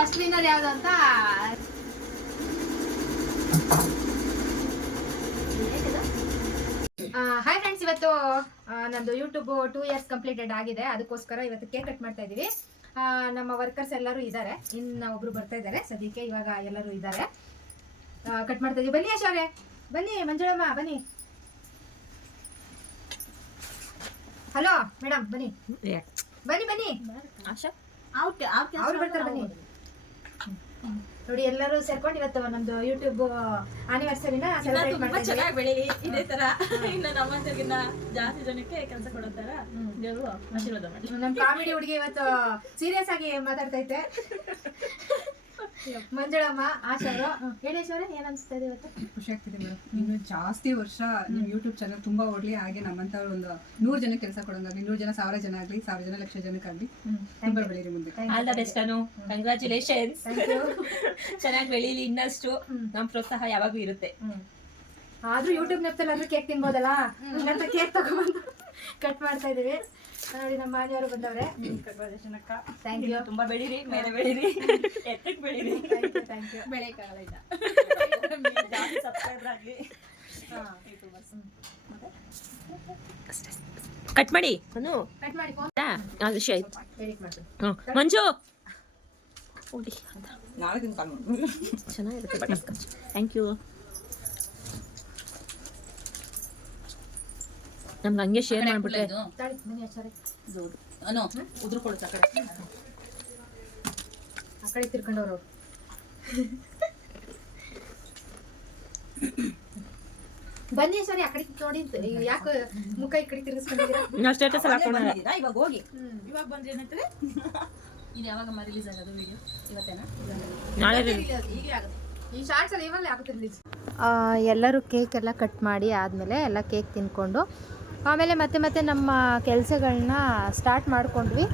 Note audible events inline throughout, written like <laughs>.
First winner ಯಾವ್ದು ಅಂತ hi friends ಇವತ್ತು ನಂದು ಯೂಟ್ಯೂಬ್ ಟೂ ಇಯರ್ಸ್ ಕಂಪ್ಲೀಟೆಡ್ ಆಗಿದೆ. ಅದಕ್ಕೋಸ್ಕರ ಇವತ್ತು ಕೇಕ್ ಕಟ್ ಮಾಡ್ತಾ ಇದೀವಿ. ನಮ್ಮ ವರ್ಕರ್ಸ್ ಎಲ್ಲರೂ ಇದ್ದಾರೆ. ಇನ್ನು ಒಬ್ರು ಬರ್ತಾ ಇದ್ದಾರೆ. ಸದ್ಯಕ್ಕೆ ಇವಾಗ ಎಲ್ಲರೂ ಇದ್ದಾರೆ. ಕಟ್ ಮಾಡ್ತಾ ಇದೀವಿ. ಬನ್ನಿ ಯಶ್ ಬನ್ನಿ ಮಂಜುಳಮ್ಮ ಬನ್ನಿ. ಹಲೋ ಮೇಡಮ್ ಬನ್ನಿ. ಬನ್ನಿ ಬನ್ನಿ. ಅವ್ರು ಬರ್ತಾರೆ ಬನ್ನಿ. ನೋಡಿ ಎಲ್ಲರೂ ಸೇರ್ಕೊಂಡು ಇವತ್ತು ನಮ್ದು ಯೂಟ್ಯೂಬ್ ಆನಿವರ್ಸರಿನ ಸೆಲೆಬ್ರೇಟ್ ತುಂಬಾ ಮಾಡ್ತಾ ಚೆನ್ನಾಗಿ ಬೆಳೀಲಿ. ಇದೇ ತರ. ಇನ್ನ ನಮ್ಮಂತಗಿನ್ನ ಜಾಸ್ತಿ ಜನಕ್ಕೆ ಕೆಲಸ ಕೊಡೋ ತರ ದೇವರು ಆಶೀರ್ವಾದ ಮಾಡಿ. ನಮ್ಮ ಕಾಮಿಡಿ ಹುಡುಗಿ ಇವತ್ತು ಸೀರಿಯಸ್ ಆಗಿ ಮಾತಾಡ್ತೈತೆ ಮಂಜುಳಮ್ಮ ಆಶಾರು ಹೇಳಿ ಏನ್ ಅನ್ಸ್ತಾ ಇದೆ ಇವತ್ತು? ಖುಷಿ ಆಗ್ತಿದೆ ಮೇಡಮ್ ಇನ್ನು ಜಾಸ್ತಿ ವರ್ಷ ನಿಮ್ ಯೂಟ್ಯೂಬ್ ಚಾನಲ್ ತುಂಬಾ ಓಡ್ಲಿ ಹಾಗೆ ನಮ್ಮಂತ ಒಂದು ನೂರು ಜನ ಕೆಲಸ ಕೊಡೋಂಗಾಗ್ಲಿ ನೂರು ಜನ ಸಾವಿರ ಜನ ಆಗ್ಲಿ ಸಾವಿರ ಜನ ಲಕ್ಷ ಜನಕ್ಕಾಗ್ಲಿ ತುಂಬಾ ಬೆಳೀರಿ ಮುಂದೆ. All the best Anu. Congratulations. <laughs> ಚೆನ್ನಾಗಿ ಬೆಳೀಲಿ ಇನ್ನಷ್ಟು. ನಮ್ ಪ್ರೋತ್ಸಾಹ ಯಾವಾಗ್ಲೂ ಇರುತ್ತೆ. ಆದ್ರೂ ಯೂಟ್ಯೂಬ್ ನೆಪ್ತಲ್ಲಿ ಆದ್ರೂ ಕೇಕ್ ತಿನ್ಬೋದಲ್ಲ? ಕೇಕ್ ತಗೊಂಡು ಕಟ್ ಮಾಡ್ತಾ ಇದೀವಿ ನೋಡಿ ನಮ್ಮ ಮಾನ್ಯವರು ಬಂದವ್ರೆ. ಥ್ಯಾಂಕ್ ಯು ತುಂಬಾ ಬೆಳೀರಿ ಮೇಲೆ ಬೆಳಿರಿ. ಎತ್ತಕ್ಕೆ ಬೆಳೀರಿ. ಥ್ಯಾಂಕ್ ಯು ಥ್ಯಾಂಕ್ ಯು ಬೆಳೆಯಕ್ಕಾಗಲ್ಲ ಜಾಸ್ತಿ ಸಬ್ಸ್ಕ್ರೈಬರ್ ಆಗಲಿ. ಕಟ್ ಮಾಡಿ. ಕಟ್ ಮಾಡಿ ಫೋನ್ ಅದು ವಿಷಯ ಆಯ್ತು. ಹ್ಮ್. ಮಂಜು! ಓಡಿ ನಾಳೆ ಚೆನ್ನಾಗಿರುತ್ತೆ ಥ್ಯಾಂಕ್ ಯು ನಮ್ಗೆ ಹಂಗೆ ಶೇರ್ ಆಚಾರ್ಯ ಅನು ಉದ್ರುಕೊಳ್ತಾ ಕಡೆ. ಆ ಕಡೆ ತಿರ್ಕೊಂಡವ್ರು ಬನ್ನಿ ಸರಿ ಆ ಕಡೆ ನೋಡಿ ಯಾಕೆ ಮುಖ ಈ ಕಡೆ ತಿರ್ಗಿಸ್ಕೊಂಡಿದ್ದೀರಾ? <laughs> ನಾವು ಸ್ಟೇಟಸ್ ಅಲ್ಲಿ ಹಾಕೋಣ. ಇವಾಗ ಹೋಗಿ. ಇವಾಗ ಬಂದ್ರೆ ಏನಂತಾರೆ ಇದು ಯಾವಾಗಮ್ಮ ರಿಲೀಸ್ ಆಗೋದು ವಿಡಿಯೋ ಇವತ್ತೇನಾ? ನಾಳೆ ಹೀಗೆ ಆಗುತ್ತೆ. ಈ ಶಾರ್ಟ್ಸ್ ಅಲ್ಲಿ ಇವಲ್ಲೇ ರಿಲೀಸ್ ಎಲ್ಲರೂ ಕೇಕ್ ಎಲ್ಲ ಕಟ್ ಮಾಡಿ ಆದಮೇಲೆ ಎಲ್ಲ ಕೇಕ್ ತಿನ್ಕೊಂಡು ಆಮೇಲೆ ಮತ್ತೆ ಮತ್ತೆ ನಮ್ಮ ಕೆಲಸಗಳನ್ನ ಸ್ಟಾರ್ಟ್ ಮಾಡಿಕೊಂಡ್ವಿ.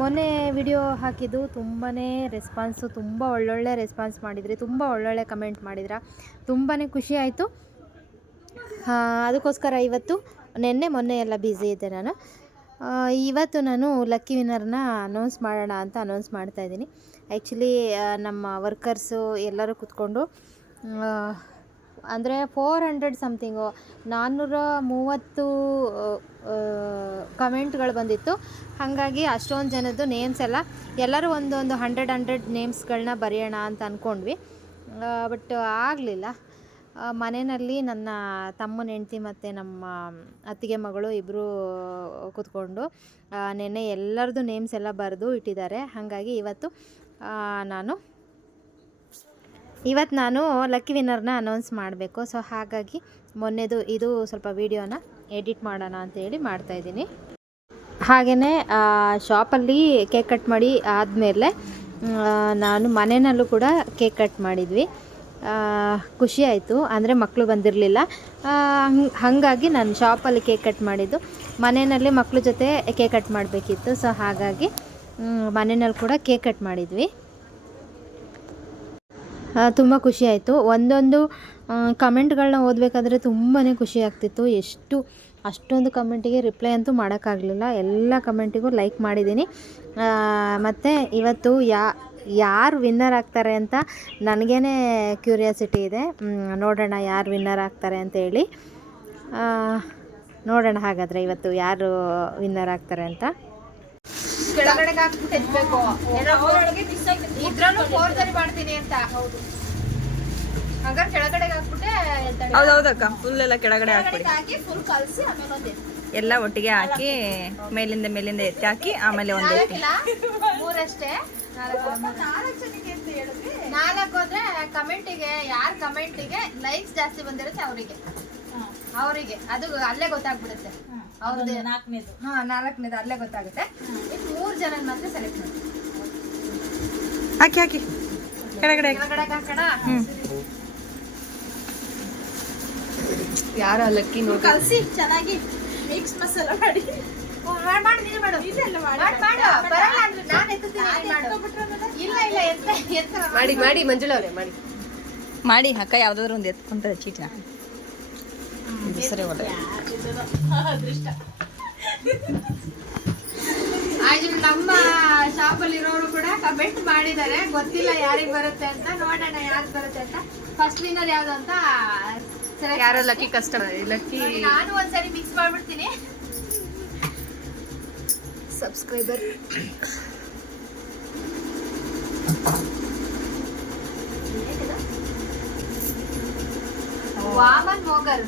ಮೊನ್ನೆ ವಿಡಿಯೋ ಹಾಕಿದ್ದು ತುಂಬಾ ರೆಸ್ಪಾನ್ಸು ತುಂಬ ಒಳ್ಳೊಳ್ಳೆ ರೆಸ್ಪಾನ್ಸ್ ಮಾಡಿದ್ರಿ, ತುಂಬ ಒಳ್ಳೊಳ್ಳೆ ಕಮೆಂಟ್ ಮಾಡಿದ್ರ ತುಂಬಾ ಖುಷಿ ಆಯಿತು. ಅದಕ್ಕೋಸ್ಕರ ಇವತ್ತು ನಿನ್ನೆ ಮೊನ್ನೆ ಎಲ್ಲ ಬ್ಯುಸಿ ಇದ್ದೆ ನಾನು. ಇವತ್ತು ನಾನು ಲಕ್ಕಿ ವಿನ್ನರ್ನ ಅನೌನ್ಸ್ ಮಾಡೋಣ ಅಂತ ಅನೌನ್ಸ್ ಮಾಡ್ತಾ ಇದ್ದೀನಿ. ಆ್ಯಕ್ಚುಲಿ ನಮ್ಮ ವರ್ಕರ್ಸು ಎಲ್ಲರೂ ಕೂತ್ಕೊಂಡು ಅಂದರೆ ಫೋರ್ ಹಂಡ್ರೆಡ್ ಸಮಥಿಂಗು ನಾನ್ನೂರ ಮೂವತ್ತು ಕಮೆಂಟ್ಗಳು ಬಂದಿತ್ತು. ಹಾಗಾಗಿ ಅಷ್ಟೊಂದು ಜನದ್ದು ನೇಮ್ಸ್ ಎಲ್ಲ, ಎಲ್ಲರೂ ಒಂದೊಂದು ಹಂಡ್ರೆಡ್ ಹಂಡ್ರೆಡ್ ನೇಮ್ಸ್ಗಳನ್ನ ಬರೆಯೋಣ ಅಂತ ಅಂದ್ಕೊಂಡ್ವಿ ಬಟ್ ಆಗಲಿಲ್ಲ. ಮನೆಯಲ್ಲಿ ನನ್ನ ತಮ್ಮನ ಹೆಂಡ್ತಿ ಮತ್ತು ನಮ್ಮ ಅತ್ತಿಗೆ ಮಗಳು ಇಬ್ಬರು ಕೂತ್ಕೊಂಡು ನೆನ್ನೆ ಎಲ್ಲರದ್ದು ನೇಮ್ಸ್ ಎಲ್ಲ ಬರೆದು ಇಟ್ಟಿದ್ದಾರೆ. ಹಾಗಾಗಿ ಇವತ್ತು ನಾನು ಇವತ್ತು ನಾನು ಲಕ್ಕಿ ವಿನ್ನರ್ನ ಅನೌನ್ಸ್ ಮಾಡಬೇಕು. ಸೊ ಹಾಗಾಗಿ ಮೊನ್ನೆದು ಇದು ಸ್ವಲ್ಪ ವೀಡಿಯೋನ ಎಡಿಟ್ ಮಾಡೋಣ ಅಂತೇಳಿ ಮಾಡ್ತಾಯಿದ್ದೀನಿ ಹಾಗೆಯೇ ಶಾಪಲ್ಲಿ ಕೇಕ್ ಕಟ್ ಮಾಡಿ ಆದಮೇಲೆ ನಾನು ಮನೆಯಲ್ಲೂ ಕೂಡ ಕೇಕ್ ಕಟ್ ಮಾಡಿದ್ವಿ. ಖುಷಿ ಆಯಿತು. ಅಂದರೆ ಮಕ್ಕಳು ಬಂದಿರಲಿಲ್ಲ. ಹಾಗಾಗಿ ನಾನು ಶಾಪಲ್ಲಿ ಕೇಕ್ ಕಟ್ ಮಾಡಿದ್ದು. ಮನೆಯಲ್ಲಿ ಮಕ್ಕಳ ಜೊತೆ ಕೇಕ್ ಕಟ್ ಮಾಡಬೇಕಿತ್ತು. ಸೊ ಹಾಗಾಗಿ ಮನೆಯಲ್ಲಿ ಕೂಡ ಕೇಕ್ ಕಟ್ ಮಾಡಿದ್ವಿ. ತುಂಬ ಖುಷಿಯಾಯಿತು ಒಂದೊಂದು ಕಮೆಂಟ್ಗಳನ್ನ ಓದಬೇಕಾದ್ರೆ ತುಂಬಾ ಖುಷಿ ಆಗ್ತಿತ್ತು. ಎಷ್ಟು, ಅಷ್ಟೊಂದು ಕಮೆಂಟಿಗೆ ರಿಪ್ಲೈ ಅಂತೂ ಮಾಡೋಕ್ಕಾಗಲಿಲ್ಲ. ಎಲ್ಲ ಕಮೆಂಟಿಗೂ ಲೈಕ್ ಮಾಡಿದ್ದೀನಿ. ಮತ್ತು ಇವತ್ತು ಯಾ, ಯಾರು ವಿನ್ನರ್ ಆಗ್ತಾರೆ ಅಂತ ನನಗೇ ಕ್ಯೂರಿಯಾಸಿಟಿ ಇದೆ. ನೋಡೋಣ ಯಾರು ವಿನ್ನರ್ ಆಗ್ತಾರೆ ಅಂತೇಳಿ ನೋಡೋಣ ಹಾಗಾದರೆ ಇವತ್ತು ಯಾರು ವಿನ್ನರ್ ಆಗ್ತಾರೆ ಅಂತ. ಹಾಕ್ಬಿಟ್ಟು ಇದ್ರಲ್ಲೂ ಫೋರ್ಜರಿ ಮಾಡ್ತೀನಿ ಅಂತ. ಹೌದು. ಹಂಗಾರೆ ಹಾಕ್ಬಿಟ್ಟೆ. ಹೌದೌದಕ್ಕ ಫುಲ್ ಎಲ್ಲ ಕೆಳಗಡೆ ಹಾಕ್ಬಿಡಿ. ಹಾಕಿ ಫುಲ್ ಕಲಸಿ ಆಮೇಲೆ ಒಂದು ಎಲ್ಲ ಒಟ್ಟಿಗೆ ಹಾಕಿ ಮೇಲಿಂದ ಮೇಲಿಂದ ಎತ್ತಿ ಹಾಕಿ ಆಮೇಲೆ ಒಂದು ಮೂರಷ್ಟೇ? ನಾಲ್ಕು. ಅಂದ್ರೆ ಕಮೆಂಟಿಗೆ ಯಾರ ಕಮೆಂಟಿಗೆ ಲೈಕ್ಸ್ ಜಾಸ್ತಿ ಬಂದಿರುತ್ತೆ ಅವರಿಗೆ. ಅವರಿಗೆ ಅದು ಅಲ್ಲೇ ಗೊತ್ತಾಗ್ಬಿಡುತ್ತೆ. ಅವ್ರದ್ದು ನಾಲ್ಕನೇದು. ಹಾ ನಾಲ್ಕನೇದು ಅಲ್ಲೇ ಗೊತ್ತಾಗುತ್ತೆ. ಮೂರ್ ಮೂರು ಜನ ಮಾತ್ರ ಸೆಲೆಕ್ಟ್ ಮಾಡಿ ಹಾಕಿ ಹಾಕಿ. ಕೆಳಗಡೆ. ಕೆಳಗಡೆ ಹಾಕೋಣ? ಯಾರ ಲಕ್ಕಿ ನೋಡಿ ಕಲಸಿ ಚೆನ್ನಾಗಿ ಮಿಕ್ಸ್ ಮಸಾಲ ಮಾಡಿ. ಮಾಡ್- ಮಾಡು ನೀನು ಮಾಡು. ಮಾಡ್- ಮಾಡು ಬರಲ್ಲ ಅಂದ್ರೆ ನಾನು ಎತ್ತುತ್ತೀನಿ ಮಾಡು. ಇಲ್ಲ ಇಲ್ಲ ಎತ್ತ ಎತ್ತ ಮಾಡಿ ಮಾಡಿ. ಮಂಜುಳ ಅವರೇ ಮಾಡಿ. ಮಾಡಿ ಅಕ್ಕ ಯಾವ್ದಾದ್ರು ಒಂದ್ ಎತ್ಕೊಂತ ಚೀಟಿ ಸರಿ ಒಳ್ಳೆ <laughs> ನಮ್ಮ ಶಾಪಲ್ಲಿ ಇರೋರು ಕೂಡ ಕಮೆಂಟ್ ಮಾಡಿದ್ದಾರೆ. ಗೊತ್ತಿಲ್ಲ ಯಾರಿಗೆ ಬರುತ್ತೆ ಅಂತ. ನೋಡೋಣ ಯಾರು ಬರುತ್ತೆ ಅಂತ. ಫಸ್ಟ್ ವಿನ್ನರ್ ಯಾವ್ದು ಅಂತ ಯಾರು ಲಕ್ಕಿ ಕಸ್ಟಮರ್ ಲಕ್ಕಿ ನಾನು ಒಂದ್ಸರಿ ಮಿಕ್ಸ್ ಮಾಡ್ಬಿಡ್ತೀನಿ. ಸಬ್ಸ್ಕ್ರೈಬರ್ ವಾಮನ್ ಮೋಗರ್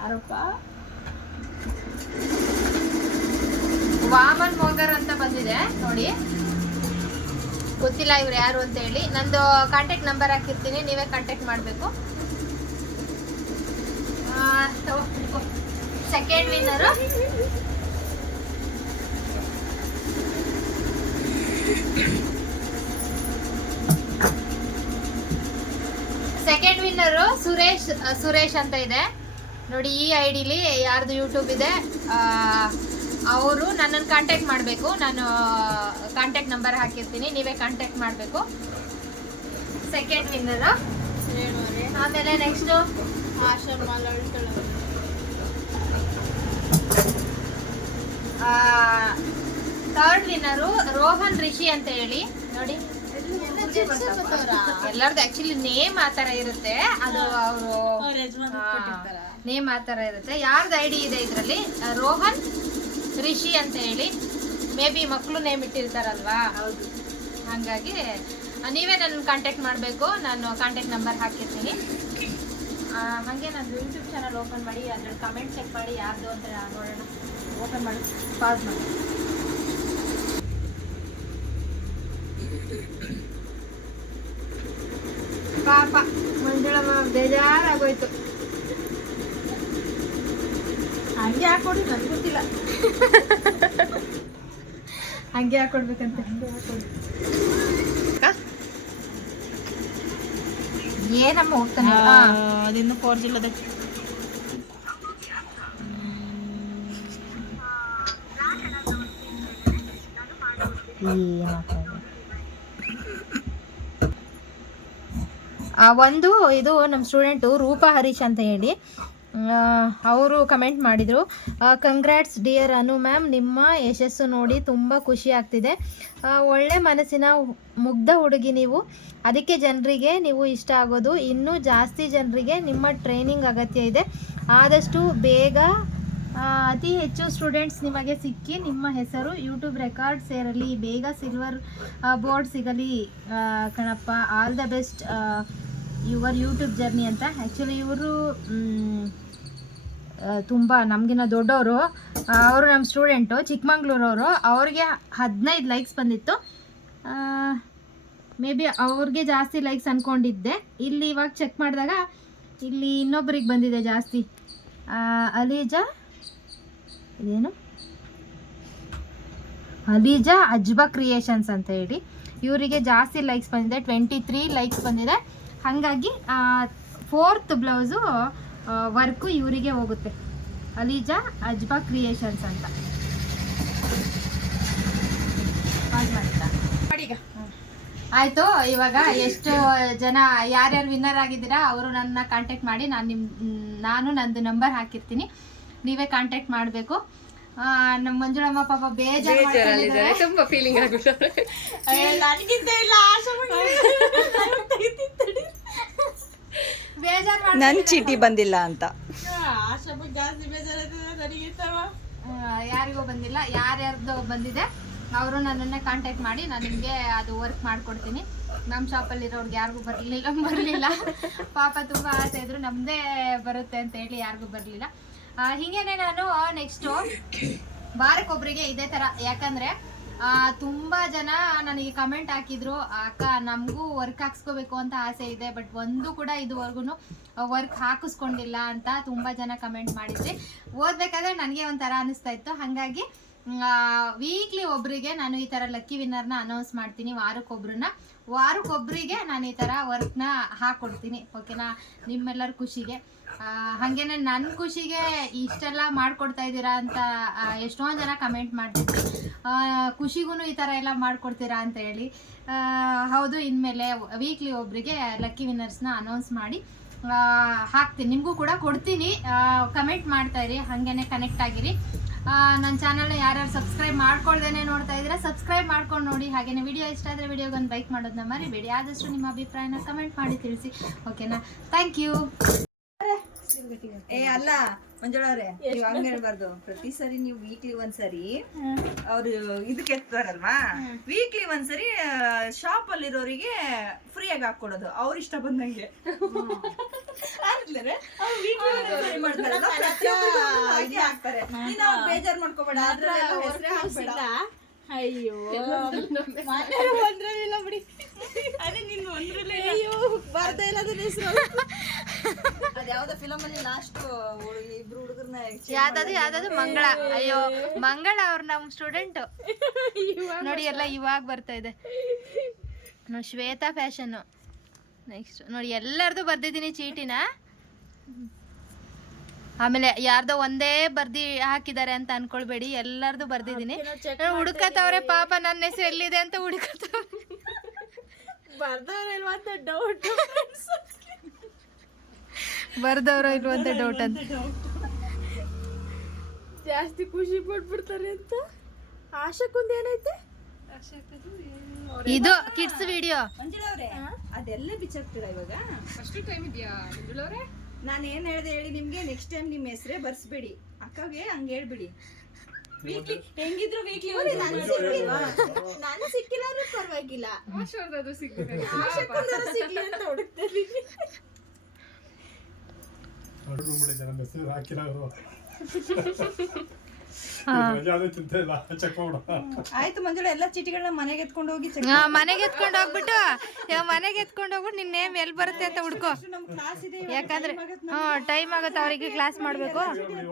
ಯಾರಪ್ಪ? ವಾಮನ್ ಮೋಗರ್ ಅಂತ ಬಂದಿದೆ, ನೋಡಿ. ಗೊತ್ತಿಲ್ಲ ಇವ್ರು ಯಾರು ಅಂತ ಹೇಳಿ. ನಂದು ಕಾಂಟ್ಯಾಕ್ಟ್ ನಂಬರ್ ಹಾಕಿರ್ತೀನಿ, ನೀವೇ ಕಾಂಟ್ಯಾಕ್ಟ್ ಮಾಡಬೇಕು. Second winner second winner Suresh Suresh ಅಂತ ಇದೆ. ನೋಡಿ ಈ ಐ ಡಿಲಿ ಯಾರ್ದು ಯೂಟ್ಯೂಬ್ ಇದೆ ಅವರು ನನ್ನನ್ನು ಕಾಂಟ್ಯಾಕ್ಟ್ ಮಾಡಬೇಕು. ನಾನು ಕಾಂಟ್ಯಾಕ್ಟ್ ನಂಬರ್ ಹಾಕಿರ್ತೀನಿ. ನೀವೇ ಕಾಂಟ್ಯಾಕ್ಟ್ ಮಾಡಬೇಕು. ಸೆಕೆಂಡ್ ವಿನ್ನರ್ ಆಮೇಲೆ next third winner Rohan Rishi ಅಂತ ಹೇಳಿ. ನೋಡಿ. ಎಲ್ಲರದ್ದು ಆಕ್ಚುಲಿ ನೇಮ್ ಆ ಥರ ಇರುತ್ತೆ. ಅದು ಅವರು ಅವ್ರ ಯಜಮಾನ್ ಕೊಟ್ಟಿರ್ತಾರ. ನೇಮ್ ಆ ಥರ ಇರುತ್ತೆ. ಯಾರ್ದು ಐ ಡಿ ಇದೆ ಇದರಲ್ಲಿ? ರೋಹನ್ ರಿಷಿ ಅಂತ ಹೇಳಿ. ಮೇ ಬಿ ಮಕ್ಕಳು ನೇಮ್ ಇಟ್ಟಿರ್ತಾರಲ್ವಾ? ಹೌದು. ಹಾಗಾಗಿ ನೀವೇ ನನ್ನ ಕಾಂಟ್ಯಾಕ್ಟ್ ಮಾಡಬೇಕು. ನಾನು ಕಾಂಟ್ಯಾಕ್ಟ್ ನಂಬರ್ ಹಾಕಿರ್ತೀನಿ. ಹಾಗೆ ನಾನು ಯೂಟ್ಯೂಬ್ ಚಾನಲ್ ಓಪನ್ ಮಾಡಿ ಅದ್ರಲ್ಲಿ ಕಮೆಂಟ್ ಚೆಕ್ ಮಾಡಿ ಯಾರ್ದು ಅಂತ ನೋಡೋಣ. ಓಪನ್ ಮಾಡಿ. ಪಾಸ್ ಮಾಡಿ. ಪಾಪ ಮಂಜುಳಮ್ಮ ಬೇಜಾರಾಗೋಯ್ತು. ಹಂಗೆ ಹಾಕೊಡಿ ನನಗೆ ಗೊತ್ತಿಲ್ಲ. <laughs> ಹಂಗೆ ಹಾಕೊಡ್ಬೇಕಂತ. ಏನಮ್ಮ ಹೋಗ್ತಾನೆ? ಅದಿನ್ನು ಫೋರ್ ಜಿಲ್ಲದ. ಆ, ಒಂದು ಇದು ನಮ್ಮ ಸ್ಟೂಡೆಂಟು ರೂಪಾ ಹರೀಶ್ ಅಂತ ಹೇಳಿ. ಅವರು ಕಮೆಂಟ್ ಮಾಡಿದರು. ಕಂಗ್ರ್ಯಾಟ್ಸ್ ಡಿಯರ್ ಅನು ಮ್ಯಾಮ್ ನಿಮ್ಮ ಯಶಸ್ಸು ನೋಡಿ ತುಂಬ ಖುಷಿ ಆಗ್ತಿದೆ. ಒಳ್ಳೆ ಮನಸ್ಸಿನ ಮುಗ್ಧ ಹುಡುಗಿ ನೀವು. ಅದಕ್ಕೆ ಜನರಿಗೆ ನೀವು ಇಷ್ಟ ಆಗೋದು. ಇನ್ನೂ ಜಾಸ್ತಿ ಜನರಿಗೆ ನಿಮ್ಮ ಟ್ರೈನಿಂಗ್ ಅಗತ್ಯ ಇದೆ. ಆದಷ್ಟು ಬೇಗ ಅತಿ ಹೆಚ್ಚು ಸ್ಟೂಡೆಂಟ್ಸ್ ನಿಮಗೆ ಸಿಕ್ಕಿ ನಿಮ್ಮ ಹೆಸರು ಯೂಟ್ಯೂಬ್ ರೆಕಾರ್ಡ್ ಸೇರಲಿ. ಬೇಗ ಸಿಲ್ವರ್ ಬೋರ್ಡ್ ಸಿಗಲಿ. ಕಣಪ್ಪ all the best your YouTube journey ಅಂತ. ಆ್ಯಕ್ಚುಲಿ ಇವರು ತುಂಬ ನಮಗಿನ್ನ ದೊಡ್ಡವರು ಅವರು ನಮ್ಮ ಸ್ಟೂಡೆಂಟು ಚಿಕ್ಕಮಂಗ್ಳೂರವರು. ಅವ್ರಿಗೆ ಹದಿನೈದು ಲೈಕ್ಸ್ ಬಂದಿತ್ತು. ಮೇ ಬಿ ಅವ್ರಿಗೆ ಜಾಸ್ತಿ ಲೈಕ್ಸ್ ಅಂದ್ಕೊಂಡಿದ್ದೆ ಇಲ್ಲಿ ಇವಾಗ ಚೆಕ್ ಮಾಡಿದಾಗ ಇಲ್ಲಿ ಇನ್ನೊಬ್ರಿಗೆ ಬಂದಿದೆ ಜಾಸ್ತಿ. ಅಲಿಜಾ ಅಲೀಜಾ? ಇದೇನು? ಅಲೀಜಾ ಅಜ್ಬಾ ಕ್ರಿಯೇಷನ್ಸ್ ಅಂತ ಹೇಳಿ. ಇವರಿಗೆ ಜಾಸ್ತಿ ಲೈಕ್ಸ್ ಬಂದಿದೆ. ಟ್ವೆಂಟಿ ತ್ರೀ ಲೈಕ್ಸ್ ಬಂದಿದೆ. ಹಾಗಾಗಿ ಫೋರ್ತ್ ಬ್ಲೌಸು ವರ್ಕು ಇವರಿಗೆ ಹೋಗುತ್ತೆ. ಅಲೀಜಾ ಅಜ್ಬಾ ಕ್ರಿಯೇಷನ್ಸ್ ಅಂತ. ಆಯಿತು ಇವಾಗ ಎಷ್ಟು ಜನ ಯಾರ್ಯಾರು ವಿನ್ನರ್ ಆಗಿದ್ದೀರಾ ಅವರು ನನ್ನ ಕಾಂಟ್ಯಾಕ್ಟ್ ಮಾಡಿ ನಾನು ನಿಮ್ಮ ನಾನು ನಂದು ನಂಬರ್ ಹಾಕಿರ್ತೀನಿ. ನೀವೇ ಕಾಂಟ್ಯಾಕ್ಟ್ ಮಾಡಬೇಕು. ನಮ್ಮ ಮಂಜುಳಮ್ಮ ಪಾಪ ಬೇಜಾರು ಮಾಡ್ಕೊಂಡಿದ್ದಾರೆ. ತುಂಬಾ ಫೀಲಿಂಗ್ ಆಗ್ಬಿಟ್ಟು ನನಗಿಂತ ಇಲ್ಲ ಆಶಾ ಬೇಜಾರು ನನ್ ಚೀಟಿ ಬಂದಿಲ್ಲ ಅಂತ. ಯಾರಿಗೂ ಬಂದಿಲ್ಲ. ಯಾರ್ಯಾರ್ದು ಬಂದಿದೆ. ಅವರು ನನ್ನನ್ನೇ ಕಾಂಟ್ಯಾಕ್ಟ್ ಮಾಡಿ ನಾನು ನಿಮಗೆ ಅದು ವರ್ಕ್ ಮಾಡಿಕೊಡ್ತೀನಿ. ನಮ್ಮ ಶಾಪಲ್ಲಿರೋರ್ಗೆ ಯಾರಿಗೂ ಬರಲಿಲ್ಲ ಬರಲಿಲ್ಲ. <laughs> ಪಾಪ ತುಂಬ ಆಸೆ ಇದ್ರು ನಮ್ಮದೇ ಬರುತ್ತೆ ಅಂತ ಹೇಳಿ ಯಾರಿಗೂ ಬರಲಿಲ್ಲ. ಹೀಗೇನೆ ನಾನು ನೆಕ್ಸ್ಟು <coughs> ವಾರಕ್ಕೊಬ್ರಿಗೆ ಇದೇ ಥರ ಯಾಕಂದರೆ ತುಂಬ ಜನ ನನಗೆ ಕಮೆಂಟ್ ಹಾಕಿದ್ರು, ಅಕ್ಕ, ನಮಗೂ ವರ್ಕ್ ಹಾಕ್ಸ್ಕೋಬೇಕು ಅಂತ ಆಸೆ ಇದೆ ಬಟ್ ಒಂದು ಕೂಡ ಇದುವರೆಗೂ ವರ್ಕ್ ಹಾಕಿಸ್ಕೊಂಡಿಲ್ಲ ಅಂತ ತುಂಬಾ ಜನ ಕಮೆಂಟ್ ಮಾಡಿದ್ರಿ. ಓದ್ಬೇಕಾದ್ರೆ ನನಗೆ ಒಂಥರ ಅನಿಸ್ತಾ ಇತ್ತು. ಹಾಗಾಗಿ ವೀಕ್ಲಿ ಒಬ್ಬರಿಗೆ ನಾನು ಈ ಥರ ಲಕ್ಕಿ ವಿನ್ನರ್ನ ಅನೌನ್ಸ್ ಮಾಡ್ತೀನಿ, ವಾರಕ್ಕೊಬ್ರನ್ನ. ವಾರಕ್ಕೊಬ್ಬರಿಗೆ ನಾನು ಈ ಥರ ವರ್ಕ್ನ ಹಾಕ್ಕೊಡ್ತೀನಿ ಓಕೆನಾ ನಿಮ್ಮೆಲ್ಲರ ಖುಷಿಗೆ. ಹಾಗೇನೆ ನನ್ನ ಖುಷಿಗೆ ಇಷ್ಟೆಲ್ಲ ಮಾಡ್ಕೊಡ್ತಾ ಇದ್ದೀರಾ ಅಂತ ಎಷ್ಟೊಂದು ಜನ ಕಮೆಂಟ್ ಮಾಡ್ತಿದ್ರು. ಖುಷಿಗೂ ಈ ಥರ ಎಲ್ಲ ಮಾಡ್ಕೊಡ್ತೀರಾ ಅಂತ ಹೇಳಿ. ಹೌದು, ಇನ್ಮೇಲೆ ವೀಕ್ಲಿ ಒಬ್ಬರಿಗೆ ಲಕ್ಕಿ ವಿನ್ನರ್ಸ್ನ ಅನೌನ್ಸ್ ಮಾಡಿ ಹಾಕ್ತೀನಿ. ನಿಮಗೂ ಕೂಡ ಕೊಡ್ತೀನಿ. ಕಮೆಂಟ್ ಮಾಡ್ತಾಯಿರಿ ಹಾಗೇನೆ ಕನೆಕ್ಟ್ ಆಗಿರಿ. ನನ್ನ ಚಾನಲ್ನ ಯಾರ್ಯಾರು ಸಬ್ಸ್ಕ್ರೈಬ್ ಮಾಡ್ಕೊಳ್ದೇನೆ ನೋಡ್ತಾ ಇದ್ರೆ ಸಬ್ಸ್ಕ್ರೈಬ್ ಮಾಡ್ಕೊಂಡು ನೋಡಿ. ಹಾಗೆಯೇ ವಿಡಿಯೋ ಇಷ್ಟ ಆದರೆ ವಿಡಿಯೋಗೊಂದು ಲೈಕ್ ಮಾಡೋದನ್ನ ಮರಿಬೇಡಿ. ಆದಷ್ಟು ನಿಮ್ಮ ಅಭಿಪ್ರಾಯನ ಕಮೆಂಟ್ ಮಾಡಿ ತಿಳಿಸಿ. ಓಕೆನಾ ಥ್ಯಾಂಕ್ ಯು ಏ ಅಲ್ಲ ಮಂಜುಳವ್ರೆ ನೀವು ಹಂಗ ಹೇಳ್ಬಾರ್ದು. ಪ್ರತಿ ಸರಿ ನೀವು ವೀಕ್ಲಿ ಒಂದ್ಸರಿ ಅವ್ರು ಇದಕ್ಕೆ ಎತ್ತಾರಲ್ವಾ ವೀಕ್ಲಿ ಒಂದ್ಸರಿ ಶಾಪ್ ಅಲ್ಲಿರೋರಿಗೆ ಫ್ರೀಯಾಗಿ ಆಗಿ ಹಾಕೊಡೋದು ಅವ್ರ ಇಷ್ಟ ಬಂದಂಗೆ. ಬೇಜಾರ್ ಮಾಡ್ಕೋಬೇಡ. ಅಯ್ಯೋ. ಒಂದ್ರಲ್ಲಿಲ್ಲ ಬಿಡಿ. ಅದೇ ನಿನ್ ಒಂದ್ರಲ್ಲೇ ಅಯ್ಯೋ ಬರ್ತಾ ಇಲ್ಲ ಅದನ್ನ ಹೆಸರು. ಅದ್ಯಾವ್ದೋ ಫಿಲಮ್ ಅಲ್ಲಿ ಲಾಸ್ಟ್ ಇಬ್ರು ಹುಡುಗರ್ನ ಯಾವ್ದಾದ್ರು ಯಾವ್ದಾದ್ರು ಮಂಗಳ. ಅಯ್ಯೋ ಮಂಗಳ ಅವ್ರ ನಮ್ಮ ಸ್ಟೂಡೆಂಟ್ ನೋಡಿ ಎಲ್ಲ ಇವಾಗ ಬರ್ತಾ ಇದೆ. ಶ್ವೇತಾ ಫ್ಯಾಷನ್ನು ನೆಕ್ಸ್ಟ್ ನೋಡಿ ಎಲ್ಲರದು ಬರ್ದಿದ್ದೀನಿ ಚೀಟಿನ. ಆಮೇಲೆ ಯಾರ್ದೋ ಒಂದೇ ಬರ್ದಿ ಹಾಕಿದ್ದಾರೆ ಅಂತ ಅನ್ಕೊಳ್ಬೇಡಿ ಎಲ್ಲರದು ಬರ್ದಿದ್ದೀನಿ. ಹುಡುಕತ್ತವ್ರೆ ಪಾಪ ನನ್ನ ಹೆಸರು ಎಲ್ಲಿದೆ ಅಂತ ಹುಡುಕತ್ತವ್ರೆ. ಅಂತ ಡೌಟ್ ಬರ್ದವ್ರು ಇಲ್ವ ಅಂತ ಡೌಟ್ ಅಂತ. ಜಾಸ್ತಿ ಖುಷಿ ಪಟ್ಬಿಡ್ತಾರೆ ಅಂತ. ಆಶಕ್ಕೊಂದು ಏನೈತೆ? ಇದು ಕಿಡ್ಸ್ ವಿಡಿಯೋ ಮಂಜುಳವ್ರೆ ಅದೆಲ್ಲ ಬಿಚ್ಚಾಕ್ತೀರಾ ಇವಾಗ? ಫಸ್ಟ್ ಟೈಮ್ ಇದೆಯಾ ಮಂಜುಳವ್ರೆ ನಾನು ಏನ್ ಹೇಳ್ದೆ ಹೇಳಿ ನಿಮ್ಗೆ ನೆಕ್ಸ್ಟ್ ಟೈಮ್ ನಿಮ್ಮ ಹೆಸರೇ ಬರ್ಸ್ಬೇಡಿ. ಅಕ್ಕಗೆ ಹಂಗೆ ಹೇಳ್ಬಿಡಿ. ವೀಕ್ಲಿ ಹೆಂಗಿದ್ರು ವೀಕ್ಲಿ ನಾನು ಸಿಕ್ಕಿಲ್ಲ ಅಂದ್ರೆ ಪರವಾಗಿಲ್ಲ. ಆಶೀರ್ವಾದ ಸಿಗ್ಬೇಕು? <laughs> ಆಶಕ್ಕೊಂದಾರ ಸಿಕ್ಕಿಲ್ಲ ಅಂತ ಹುಡುಕ್ತಾ ಇದೀನಿ <laughs> ಹೊರಡ್ಬಿಟ್ಟಿದ್ದೆ ನನ್ನ ಹೆಸರು ಹಾಕಿಲ್ಲ ಅವರು <laughs> ಆಯ್ತು ಮಂಜುಳ ಎಲ್ಲ ಚೀಟಿಗಳನ್ನ ಮನೆಗೆ ಎತ್ಕೊಂಡು ಹೋಗಿ ಚೆಕ್ ಮನೆಗೆ ಎತ್ಕೊಂಡು ಹೋಗ್ಬಿಟ್ಟು ಮನೆಗೆ ಎತ್ಕೊಂಡು ಹೋಗ್ಬಿಟ್ಟು ನಿನ್ನ ನೇಮ್ ಎಲ್ಲಿ ಬರುತ್ತೆ ಅಂತ ಹುಡ್ಕೋ. ನಮ್ ಕ್ಲಾಸ್ ಇದೆ ಯಾಕಂದ್ರೆ ಹ್ಞೂ ಟೈಮ್ ಆಗುತ್ತೆ ಅವರಿಗೆ ಕ್ಲಾಸ್ ಮಾಡಬೇಕು.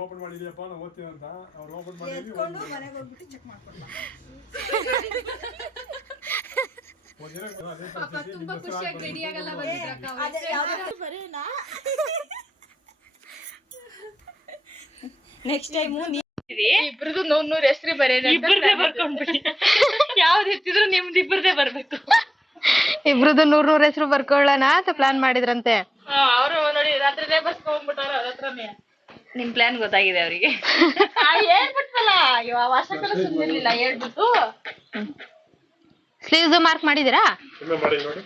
ಓಪನ್ ಮಾಡಿದ್ಯಪ್ಪ ನಾವು ಓದ್ತೀವಿ ಅಂತ. ಅವ್ರು ಓಪನ್ ಮಾಡಿದ್ವಿ ಎತ್ಕೊಂಡು ಮನೆಗೆ ಹೋಗ್ಬಿಟ್ಟು ಚೆಕ್ ಮಾಡ್ಕೊಂಡು ಬಾ. ಒಂದಿನ ಅದೇ ಪರಿಸ್ಥಿತಿ, ನಿಮ್ಮ ಹೆಸರು ಹಾಕ್ಬಾರ್ದು. ಅದೇ ಯಾವ್ದಾದ್ರು ಬರೇನಾ? ನೆಕ್ಸ್ಟ್ ಟೈಮು ಇಬ್ರದ್ದು ನೂರ್ ನೂರ್ ಹೆಸರು ಬರೇನ ಇಬ್ಬರದೇ ಬರ್ಕೊಂಡ್ಬಿಡಿ ಯಾವ್ದು ಎತ್ತಿದ್ರು ನಿಮ್ದು ಇಬ್ಬರದೇ ಬರ್ಬೇಕು. ಇಬ್ರದ್ದು ನೂರ್ ನೂರ್ ಹೆಸರು ಬರ್ಕೊಳ್ಳೋಣ ಅಂತ ಪ್ಲಾನ್ ಮಾಡಿದ್ರಂತೆ. ಅವರು ನೋಡಿ ರಾತ್ರಿನೇ ಬರ್ಸ್ಕೊಂಡ್ಬಿಟ್ಟಾರ ಅವ್ರ ಹತ್ರನೇ. ನಿಮ್ ಪ್ಲಾನ್ ಗೊತ್ತಾಗಿದೆ ಅವರಿಗೆ. ಹೇಳ್ಬಿಟ್ವಲ್ಲ ಸುಮ್ಮನಿರ್ಲಿಲ್ಲ ಹೇಳ್ಬಿಟ್ಟು. ಸ್ಲೀವ್ಸ್ ಮಾರ್ಕ್ ಮಾಡಿದ್ದೀರಾ? ಮಾಡಿ ನೋಡಿ.